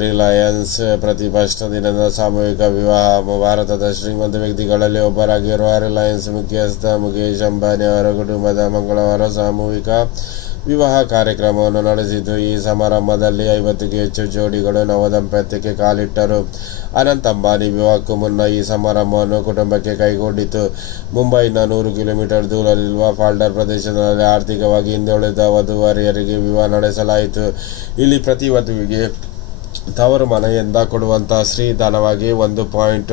ರಿಲಯನ್ಸ್ ಪ್ರತಿಭಟನಾ ದಿನದ ಸಾಮೂಹಿಕ ವಿವಾಹ ಭಾರತದ ಶ್ರೀಮಂತ ವ್ಯಕ್ತಿಗಳಲ್ಲಿ ಒಬ್ಬರಾಗಿರುವ ರಿಲಯನ್ಸ್ ಮುಖ್ಯಸ್ಥ ಮುಖೇಶ್ ಅಂಬಾನಿ ಅವರ ಕುಟುಂಬದ ಮಂಗಳವಾರ ಸಾಮೂಹಿಕ ವಿವಾಹ ಕಾರ್ಯಕ್ರಮವನ್ನು ನಡೆಸಿತು ಈ ಸಮಾರಂಭದಲ್ಲಿ ಐವತ್ತಕ್ಕೂ ಹೆಚ್ಚು ಜೋಡಿಗಳು ನವದಂಪತ್ಯಕ್ಕೆ ಕಾಲಿಟ್ಟರು ಅನಂತ ಅಂಬಾನಿ ವಿವಾಹಕ್ಕೂ ಮುನ್ನ ಈ ಸಮಾರಂಭವನ್ನು ಕುಟುಂಬಕ್ಕೆ ಕೈಗೊಂಡಿತು ಮುಂಬೈನ ನೂರು ಕಿಲೋಮೀಟರ್ ದೂರದಲ್ಲಿರುವ ಫಾಲ್ಡರ್ ಪ್ರದೇಶದಲ್ಲಿ ಆರ್ಥಿಕವಾಗಿ ಹಿಂದುಳಿದ ವಧುವರಿಯರಿಗೆ ವಿವಾಹ ನಡೆಸಲಾಯಿತು ಇಲ್ಲಿ ಪ್ರತಿ ವಧುವಿಗೆ ತವರು ಮನೆಯಿಂದ ಕೊಡುವಂಥ ಶ್ರೀಧನವಾಗಿ ಒಂದು ಪಾಯಿಂಟ್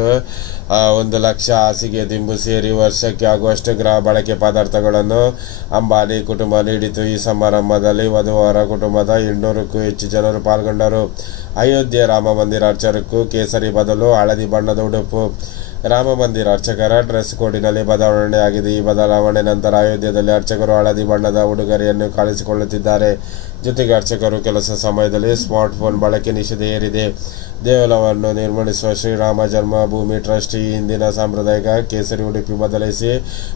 ಒಂದು ಲಕ್ಷ ಹಾಸಿಗೆ ದಿಂಬು ಸೇರಿ ವರ್ಷಕ್ಕೆ ಆಗುವಷ್ಟು ಗೃಹ ಬಳಕೆ ಪದಾರ್ಥಗಳನ್ನು ಅಂಬಾನಿ ಕುಟುಂಬ ನೀಡಿತು. ಈ ಸಮಾರಂಭದಲ್ಲಿ ವಧುವರ ಕುಟುಂಬದ ಇನ್ನೂರಕ್ಕೂ ಹೆಚ್ಚು ಜನರು ಪಾಲ್ಗೊಂಡರು. ಅಯೋಧ್ಯೆ ರಾಮ ಮಂದಿರ ಅರ್ಚಕರು ಕೇಸರಿ ಬದಲು ಹಳದಿ ಬಣ್ಣದ ಉಡುಪು. ರಾಮ ಮಂದಿರ ಅರ್ಚಕರ ಡ್ರೆಸ್ ಕೋಡಿನಲ್ಲಿ ಬದಲಾವಣೆಯಾಗಿದೆ. ಈ ಬದಲಾವಣೆ ನಂತರ ಅಯೋಧ್ಯೆಯಲ್ಲಿ ಅರ್ಚಕರು ಹಳದಿ ಬಣ್ಣದ ಉಡುಗೊರೆಯನ್ನು ಕಳಿಸಿಕೊಳ್ಳುತ್ತಿದ್ದಾರೆ ಜೊತೆಗೆ ಅರ್ಚಕರು ಕೆಲಸ ಸಮಯದಲ್ಲಿ ಸ್ಮಾರ್ಟ್ಫೋನ್ ಬಳಕೆ ನಿಷೇಧ ಏರಿದೆ ದೇವಾಲಯವನ್ನು ನಿರ್ಮಿಸುವ ಶ್ರೀರಾಮ ಜನ್ಮಭೂಮಿ ಟ್ರಸ್ಟ್ ಈ ಹಿಂದಿನ ಸಾಂಪ್ರದಾಯಿಕ ಕೇಸರಿ ಉಡುಪಿ ಬದಲಿಸಿ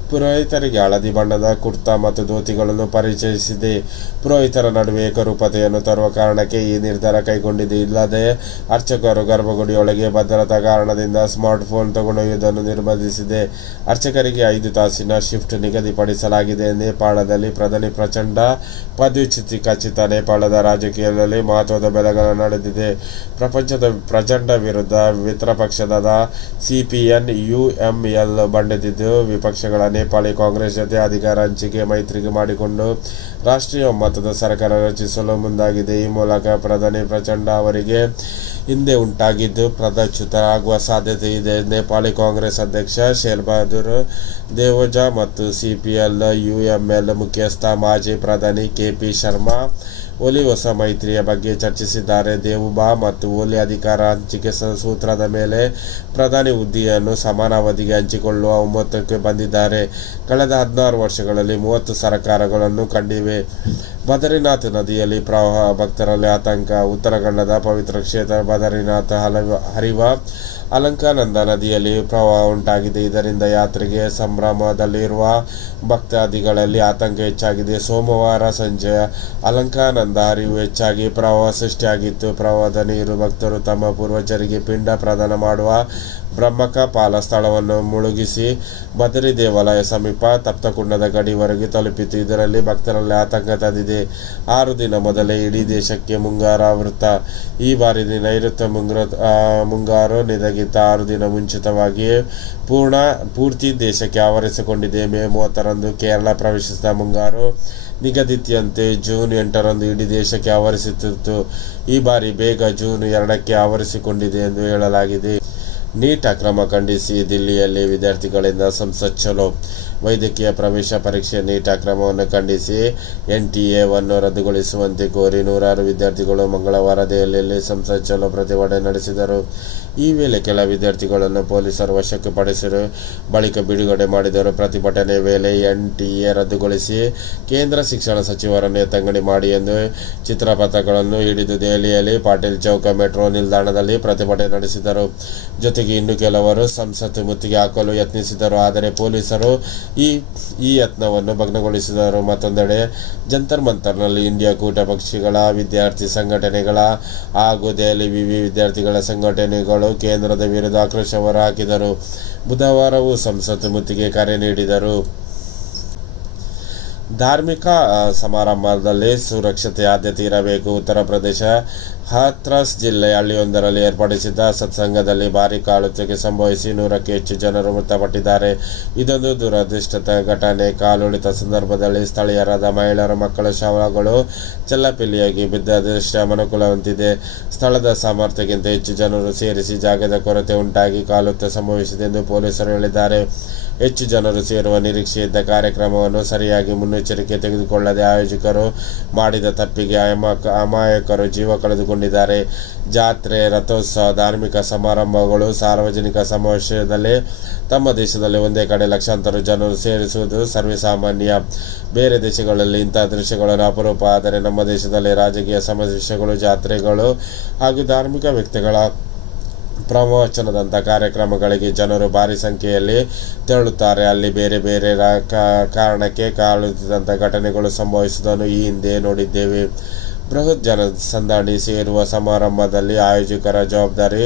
ಪುರೋಹಿತರಿಗೆ ಹಳದಿ ಬಣ್ಣದ ಕುರ್ತಾ ಮತ್ತು ಧೋತಿಗಳನ್ನು ಪರಿಚಯಿಸಿದೆ. ಪುರೋಹಿತರ ನಡುವೆ ಏಕರೂಪತೆಯನ್ನು ತರುವ ಕಾರಣಕ್ಕೆ ಈ ನಿರ್ಧಾರ ಕೈಗೊಂಡಿದೆ. ಇಲ್ಲದೆ ಅರ್ಚಕರು ಗರ್ಭಗುಡಿಯೊಳಗೆ ಭದ್ರತಾ ಕಾರಣದಿಂದ ಸ್ಮಾರ್ಟ್ಫೋನ್ ತಗೊಂಡೊಯ್ಯುವುದನ್ನು ನಿರ್ಬಂಧಿಸಿದೆ. ಅರ್ಚಕರಿಗೆ ಐದು ತಾಸಿನ ಶಿಫ್ಟ್ ನಿಗದಿಪಡಿಸಲಾಗಿದೆ. ನೇಪಾಳದಲ್ಲಿ ಪ್ರಧಾನಿ ಪ್ರಚಂಡ ಪದಚ್ಯುತಿ ಖಚಿತ ನೇಪಾಳದ ರಾಜಕೀಯದಲ್ಲಿ ಮಹತ್ವದ ಬೆಲೆಗಳು ನಡೆದಿದೆ. ಪ್ರಪಂಚದ ಪ್ರಚಂಡ ವಿರುದ್ಧ ಮಿತ್ರ ಪಕ್ಷದ ಸಿಪಿಎನ್ ಯುಎಂಎಲ್ ಬಂಡೆದಿದ್ದು, ವಿಪಕ್ಷಗಳ ನೇಪಾಳಿ ಕಾಂಗ್ರೆಸ್ ಜೊತೆ ಅಧಿಕಾರ ಹಂಚಿಕೆ ಮೈತ್ರಿಗೆ ಮಾಡಿಕೊಂಡು ರಾಷ್ಟ್ರೀಯ ಒಮ್ಮತದ ಸರ್ಕಾರ ರಚಿಸಲು ಮುಂದಾಗಿದೆ. ಈ ಮೂಲಕ ಪ್ರಧಾನಿ ಪ್ರಚಂಡ ಅವರಿಗೆ ಹಿಂದೆ ಉಂಟಾಗಿದ್ದು ಪ್ರದರ್ಶಿತರಾಗುವ ಸಾಧ್ಯತೆ ಇದೆ. ನೇಪಾಳಿ ಕಾಂಗ್ರೆಸ್ ಅಧ್ಯಕ್ಷ ಶೇರ್ ಬಹದ್ದೂರ್ ದೇವೋಜಾ ಮತ್ತು ಸಿಪಿಎಲ್ ಯುಎಂಎಲ್ ಮುಖ್ಯಸ್ಥ, ಮಾಜಿ ಪ್ರಧಾನಿ ಕೆಪಿ ಶರ್ಮಾ ಓಲಿ ಹೊಸ ಮೈತ್ರಿಯ ಬಗ್ಗೆ ಚರ್ಚಿಸಿದ್ದಾರೆ. ದೇವುಬಾ ಮತ್ತು ಓಲಿ ಅಧಿಕಾರ ಹಂಚಿಕೆ ಸೂತ್ರದ ಮೇಲೆ ಪ್ರಧಾನಿ ಹುದ್ದೆಯನ್ನು ಸಮಾನಾವಧಿಗೆ ಹಂಚಿಕೊಳ್ಳುವ ಒಮ್ಮತಕ್ಕೆ ಬಂದಿದ್ದಾರೆ. ಕಳೆದ ಹದಿನಾರು ವರ್ಷಗಳಲ್ಲಿ ಮೂವತ್ತು ಸರ್ಕಾರಗಳನ್ನು ಕಂಡಿವೆ. ಬದರಿನಾಥ್ ನದಿಯಲ್ಲಿ ಪ್ರವಾಹ ಭಕ್ತರಲ್ಲಿ ಆತಂಕ. ಉತ್ತರಾಖಂಡದ ಪವಿತ್ರ ಕ್ಷೇತ್ರ ಬದರಿನಾಥ್ ಹಲವ ಹರಿವ ಅಲಂಕಾನಂದ ನದಿಯಲ್ಲಿ ಪ್ರವಾಹ ಉಂಟಾಗಿದೆ. ಇದರಿಂದ ಯಾತ್ರೆಗೆ ಸಂಭ್ರಮದಲ್ಲಿರುವ ಭಕ್ತಾದಿಗಳಲ್ಲಿ ಆತಂಕ ಹೆಚ್ಚಾಗಿದೆ. ಸೋಮವಾರ ಸಂಜೆ ಅಲಂಕಾನಂದ ಹರಿವು ಹೆಚ್ಚಾಗಿ ಪ್ರವಾಹ ಸೃಷ್ಟಿಯಾಗಿತ್ತು. ಪ್ರವಾಹದ ನೀರು ಭಕ್ತರು ತಮ್ಮ ಪೂರ್ವಜರಿಗೆ ಪಿಂಡ ಪ್ರದಾನ ಮಾಡುವ ಬ್ರಹ್ಮಕ ಪಾಲ ಸ್ಥಳವನ್ನು ಮುಳುಗಿಸಿ ಬದರಿ ದೇವಾಲಯ ಸಮೀಪ ತಪ್ತಕುಂಡದ ಗಡಿವರೆಗೆ ತಲುಪಿತು. ಇದರಲ್ಲಿ ಭಕ್ತರಲ್ಲಿ ಆತಂಕ ತಂದಿದೆ ಆರು ದಿನ ಮೊದಲೇ ಇಡೀ ದೇಶಕ್ಕೆ ಮುಂಗಾರು ಆವೃತ್ತ ಈ ಬಾರಿ ನೈಋತ್ಯ ಮುಂಗ್ರ ಮುಂಗಾರು ನಿದಗಿಂತ ಆರು ದಿನ ಮುಂಚಿತವಾಗಿಯೇ ಪೂರ್ಣ, ಪೂರ್ತಿ ದೇಶಕ್ಕೆ ಆವರಿಸಿಕೊಂಡಿದೆ. ಮೇ ಮೂವತ್ತರಂದು ಕೇರಳ ಪ್ರವೇಶಿಸಿದ ಮುಂಗಾರು ನಿಗದಿತಿಯಂತೆ ಜೂನ್ ಎಂಟರಂದು ಇಡೀ ದೇಶಕ್ಕೆ ಆವರಿಸುತ್ತಿತ್ತು. ಈ ಬಾರಿ ಬೇಗ ಜೂನ್ ಎರಡಕ್ಕೆ ಆವರಿಸಿಕೊಂಡಿದೆ ಎಂದು ಹೇಳಲಾಗಿದೆ. ನೀಟ್ ಅಕ್ರಮ ಖಂಡಿಸಿ ದಿಲ್ಲಿಯಲ್ಲಿ ವಿದ್ಯಾರ್ಥಿಗಳಿಂದ ಸಂಸತ್ ಚಲೋ ವೈದ್ಯಕೀಯ ಪ್ರವೇಶ ಪರೀಕ್ಷೆ ನೀಟ್ ಅಕ್ರಮವನ್ನು ಖಂಡಿಸಿ ಎನ್ ಟಿ ಎವನ್ನು ರದ್ದುಗೊಳಿಸುವಂತೆ ಕೋರಿ ನೂರಾರು ವಿದ್ಯಾರ್ಥಿಗಳು ಮಂಗಳವಾರ ದೆಹಲಿಯಲ್ಲಿ ಸಂಸತ್ ಚಲೋ ಪ್ರತಿಭಟನೆ ನಡೆಸಿದರು. ಈ ವೇಳೆ ಕೆಲ ವಿದ್ಯಾರ್ಥಿಗಳನ್ನು ಪೊಲೀಸರು ವಶಕ್ಕೆ ಪಡಿಸಿರು. ಬಳಿಕ ಬಿಡುಗಡೆ ಮಾಡಿದರು. ಪ್ರತಿಭಟನೆ ವೇಳೆ ಎನ್ ಟಿ ಎ ರದ್ದುಗೊಳಿಸಿ ಕೇಂದ್ರ ಶಿಕ್ಷಣ ಸಚಿವರನ್ನು ಎತ್ತಂಗಡಿ ಮಾಡಿ ಎಂದು ಚಿತ್ರಪಥಗಳನ್ನು ಹಿಡಿದು ದೆಹಲಿಯಲ್ಲಿ ಪಾಟೀಲ್ ಚೌಕ ಮೆಟ್ರೋ ನಿಲ್ದಾಣದಲ್ಲಿ ಪ್ರತಿಭಟನೆ ನಡೆಸಿದರು. ಜೊತೆಗೆ ಇನ್ನು ಕೆಲವರು ಸಂಸತ್ ಮುತ್ತಿಗೆ ಹಾಕಲು ಯತ್ನಿಸಿದರು. ಆದರೆ ಪೊಲೀಸರು ಈ ಈ ಯತ್ನವನ್ನು ಭಗ್ನಗೊಳಿಸಿದರು. ಮತ್ತೊಂದೆಡೆ, ಜಂತರ್ ಮಂತರ್ನಲ್ಲಿ ಇಂಡಿಯಾ ಕೂಟ ಪಕ್ಷಿಗಳ, ವಿದ್ಯಾರ್ಥಿ ಸಂಘಟನೆಗಳ ಹಾಗೂ ದೆಹಲಿ ವಿವಿ ವಿದ್ಯಾರ್ಥಿಗಳ ಸಂಘಟನೆಗಳು ಕೇಂದ್ರದ ವಿರುದ್ಧ ಆಕ್ರೋಶ ಹೊರಹಾಕಿದರು ಬುಧವಾರವೂ ಸಂಸತ್ ಮುತ್ತಿಗೆ ಕರೆ ನೀಡಿದರು. ಧಾರ್ಮಿಕ ಸಮಾರಂಭದಲ್ಲಿ ಸುರಕ್ಷತೆ ಆದ್ಯತೆ ಇರಬೇಕು. ಉತ್ತರ ಪ್ರದೇಶ ಹಾಥ್ರಸ್ ಜಿಲ್ಲೆ ಹಳ್ಳಿಯೊಂದರಲ್ಲಿ ಏರ್ಪಡಿಸಿದ್ದ ಸತ್ಸಂಗದಲ್ಲಿ ಭಾರೀ ಕಾಳುತ್ತಿಗೆ ಸಂಭವಿಸಿ ನೂರಕ್ಕೆ ಹೆಚ್ಚು ಜನರು ಮೃತಪಟ್ಟಿದ್ದಾರೆ. ಇದೊಂದು ದುರದೃಷ್ಟದ ಘಟನೆ. ಕಾಲುಳಿತ ಸಂದರ್ಭದಲ್ಲಿ ಸ್ಥಳೀಯರಾದ ಮಹಿಳೆಯರ, ಮಕ್ಕಳ ಶವಗಳು ಚೆಲ್ಲಪಿಲ್ಲಿಯಾಗಿ ಬಿದ್ದ ದೃಶ್ಯ ಮನುಕುಲವಂತಿದೆ. ಸ್ಥಳದ ಸಾಮರ್ಥ್ಯಕ್ಕಿಂತ ಹೆಚ್ಚು ಜನರು ಸೇರಿಸಿ ಜಾಗದ ಕೊರತೆ ಉಂಟಾಗಿ ಕಾಲುತ್ತ ಸಂಭವಿಸಿದೆ ಎಂದು ಪೊಲೀಸರು ಹೇಳಿದ್ದಾರೆ. ಹೆಚ್ಚು ಜನರು ಸೇರುವ ನಿರೀಕ್ಷೆ ಇದ್ದ ಕಾರ್ಯಕ್ರಮವನ್ನು ಸರಿಯಾಗಿ ಮುನ್ನೆಚ್ಚರಿಕೆ ತೆಗೆದುಕೊಳ್ಳದೆ ಆಯೋಜಕರು ಮಾಡಿದ ತಪ್ಪಿಗೆ ಅಮಾಯಕ ಅಮಾಯಕರು ಜೀವ ಕಳೆದುಕೊಂಡಿದ್ದಾರೆ. ಜಾತ್ರೆ, ರಥೋತ್ಸವ, ಧಾರ್ಮಿಕ ಸಮಾರಂಭಗಳು, ಸಾರ್ವಜನಿಕ ಸಮಾವೇಶದಲ್ಲಿ ತಮ್ಮ ದೇಶದಲ್ಲಿ ಒಂದೇ ಕಡೆ ಲಕ್ಷಾಂತರ ಜನರು ಸೇರಿಸುವುದು ಸರ್ವೇಸಾಮಾನ್ಯ. ಬೇರೆ ದೇಶಗಳಲ್ಲಿ ಇಂತಹ ದೃಶ್ಯಗಳನ್ನು ಅಪರೂಪ. ಆದರೆ ನಮ್ಮ ದೇಶದಲ್ಲಿ ರಾಜಕೀಯ ಸಮಾವೇಶಗಳು, ಜಾತ್ರೆಗಳು ಹಾಗೂ ಧಾರ್ಮಿಕ ವ್ಯಕ್ತಿಗಳ ಪ್ರವಚನದಂಥ ಕಾರ್ಯಕ್ರಮಗಳಿಗೆ ಜನರು ಭಾರಿ ಸಂಖ್ಯೆಯಲ್ಲಿ ತೆರಳುತ್ತಾರೆ. ಅಲ್ಲಿ ಬೇರೆ ಬೇರೆ ಕಾರಣಕ್ಕೆ ಕಾಲುತ್ತಿದಂಥ ಘಟನೆಗಳು ಸಂಭವಿಸುವುದನ್ನು ಈ ಹಿಂದೆ ನೋಡಿದ್ದೇವೆ. ಬೃಹತ್ ಜನ ಸಂದಣಿ ಸೇರುವ ಸಮಾರಂಭದಲ್ಲಿ ಆಯೋಜಕರ ಜವಾಬ್ದಾರಿ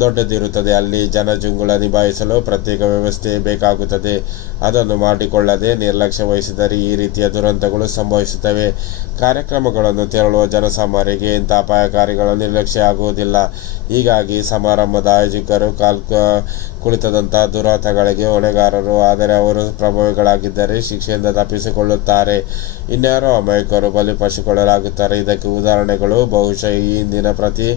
ದೊಡ್ಡದಿರುತ್ತದೆ. ಅಲ್ಲಿ ಜನಜುಂಗುಳ ನಿಭಾಯಿಸಲು ಪ್ರತ್ಯೇಕ ವ್ಯವಸ್ಥೆ ಬೇಕಾಗುತ್ತದೆ. ಅದನ್ನು ಮಾಡಿಕೊಳ್ಳದೆ ನಿರ್ಲಕ್ಷ್ಯ ವಹಿಸಿದರೆ ಈ ರೀತಿಯ ದುರಂತಗಳು ಸಂಭವಿಸುತ್ತವೆ. ಕಾರ್ಯಕ್ರಮಗಳನ್ನು ತೆರಳುವ ಜನಸಾಮಾನ್ಯರಿಗೆ ಇಂಥ ಅಪಾಯಕಾರಿಗಳು ನಿರ್ಲಕ್ಷ್ಯ ಆಗುವುದಿಲ್ಲ. ಹೀಗಾಗಿ ಸಮಾರಂಭದ ಆಯೋಜಕರು ಕಾಲ್ ಕುಳಿತದಂತಹ ದುರಾತಗಳಿಗೆ ಹೊಣೆಗಾರರು, ಆದರೆ ಅವರು ಪ್ರಭಾವಿಗಳಾಗಿದ್ದರೆ ಶಿಕ್ಷೆಯಿಂದ ತಪ್ಪಿಸಿಕೊಳ್ಳುತ್ತಾರೆ. ಇನ್ಯಾರೋ ಅಮಾಯಕರು ಬಲಿಪಡಿಸಿಕೊಳ್ಳಲಾಗುತ್ತಾರೆ ಇದಕ್ಕೆ ಉದಾಹರಣೆಗಳು, ಬಹುಶಃ ಈ ಹಿಂದಿನ ಪ್ರತಿ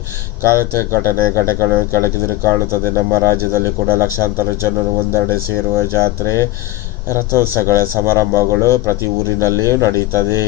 ಕಾಲತೆ ಘಟನೆ ಘಟಕಗಳು ಕೆಳಗಿದ್ರೆ ಕಾಣುತ್ತದೆ. ನಮ್ಮ ರಾಜ್ಯದಲ್ಲಿ ಕೂಡ ಲಕ್ಷಾಂತರ ಜನರು ಒಂದೆಡೆ ಸೇರುವ ಜಾತ್ರೆ ರಥೋತ್ಸವಗಳ ಸಮಾರಂಭಗಳು ಪ್ರತಿ ಊರಿನಲ್ಲಿಯೂ ನಡೆಯುತ್ತದೆ.